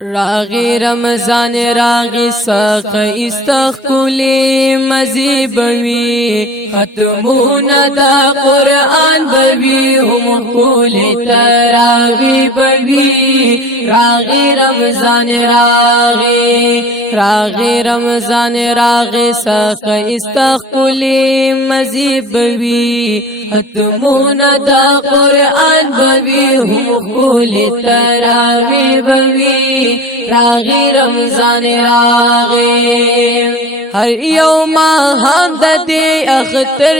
راغی رمضان راغی ساق استخکولی مزی بوی ختمون دا قرآن بوی هم کولی تراوی بوی راغی رمضان راغی رمضان راغی ساق استخکولی مزی بوی ختمون دا قرآن بوی هم کولی تراوی بوی راغی رمضان راغی هر یوم هم د دې اختر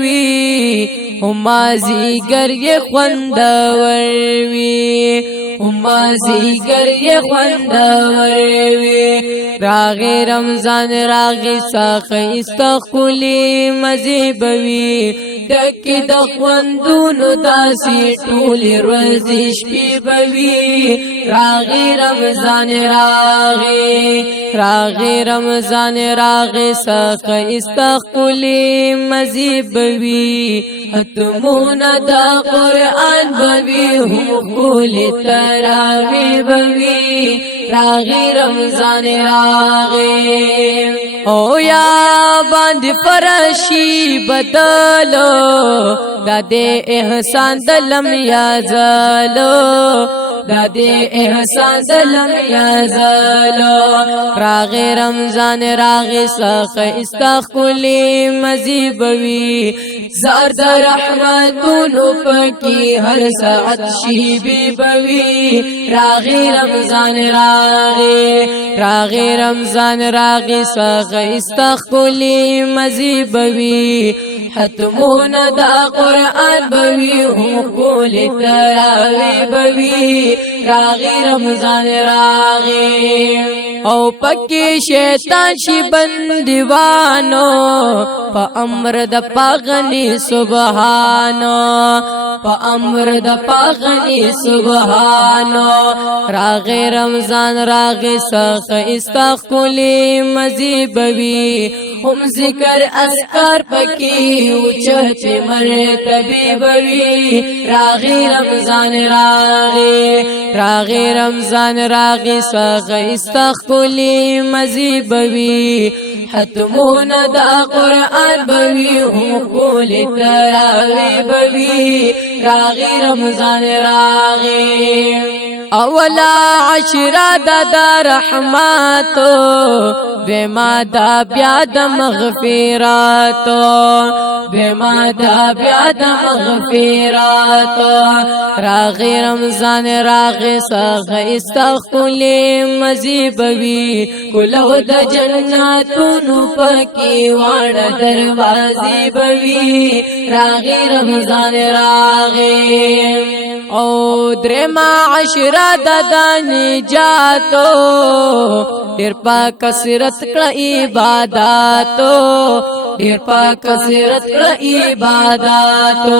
وی هم زیګر یې خوندور وی هم زیګر یې خوندور وی راغی رمضان راغی ساق استخکولی مزی بوی دک د خوندونو داسې ټولې ورځې شپې بوي راغی رمضان راغی رمضان راغی ساق استخکولی مزی بوي ختمون دا قرآن بوي هم کولی تراوی بوي راغی رمضان راغی او یا باندې فرشی بدلو دا دې احسان دلم یا زالو دا دې احسان دلم یا زالو راغی رمضان راغی ساق استخکولی مزی بوی زرد رحمتونو پکی هر ساعت شیبی بوی راغی رمضان راغی رمضان راغی ساق استخکولی مزی بوی ختمون دا قرآن بوی هم کولی تراوی بوی راغی رمضان راغی او پکی شیطان شی بندیوانو پا امر د پاغنی سبحانو پا امر د پاغنی سبحانو راغی رمضان راغی ساق استخکولی مزی بوی هم ذکر اذکار پکی اوچت مرتبی بوی راغی رمضان راغی رمضان راغی ساق استخکولی مزی بوی ختمون دا قرآن بوی هم کولی تراوی بوی راغی رمضان راغی اولا عشرہ دا رحمتو بما دا بیاد مغفراتو بما دا بیاد مغفراتو راغی رمضان راغی ساق استخکولی مزی بوی کلو دا جناتونو پکی وان دروازی بوی راغی رمضان او درما عشرہ دا نجاتو دیر پا کسرت کلا عباداتو دیر پا کسرت کلا عباداتو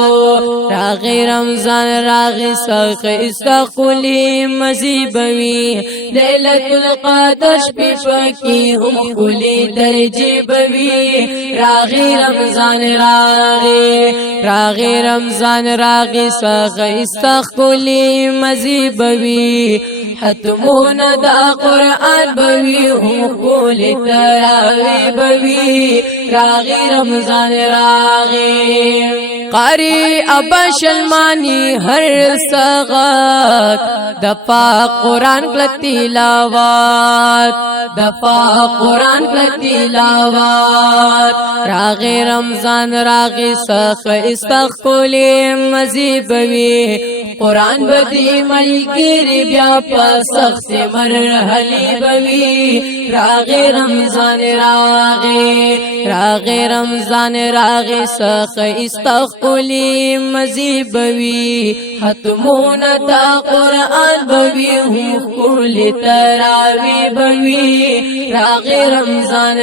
راغی رمضان راغی ساق استخکولی مزی بوی لیلت القدر شپی پکی هم کولی درجی بوی راغی رمضان راغی رمضان راغی ساق استخکولی مزی بوی ختمون دا قرآن بوی هم کولی تراوی بوی راغی رمضان راغی قاری ابا شلمانی هر سغات دفا قرآن کلتی لاوات دفا قرآن کلتی لاوات راغی رمضان راغی ساق استخکولی مزی بوی قرآن بدی ملگیری بیا پا سخت مرحلی بوی راغی رمضان راغی رمضان راغی ساق استخکولی مزی بوی ختمون دا قرآن بوی هم کولی تراوی بوی راغی رمضان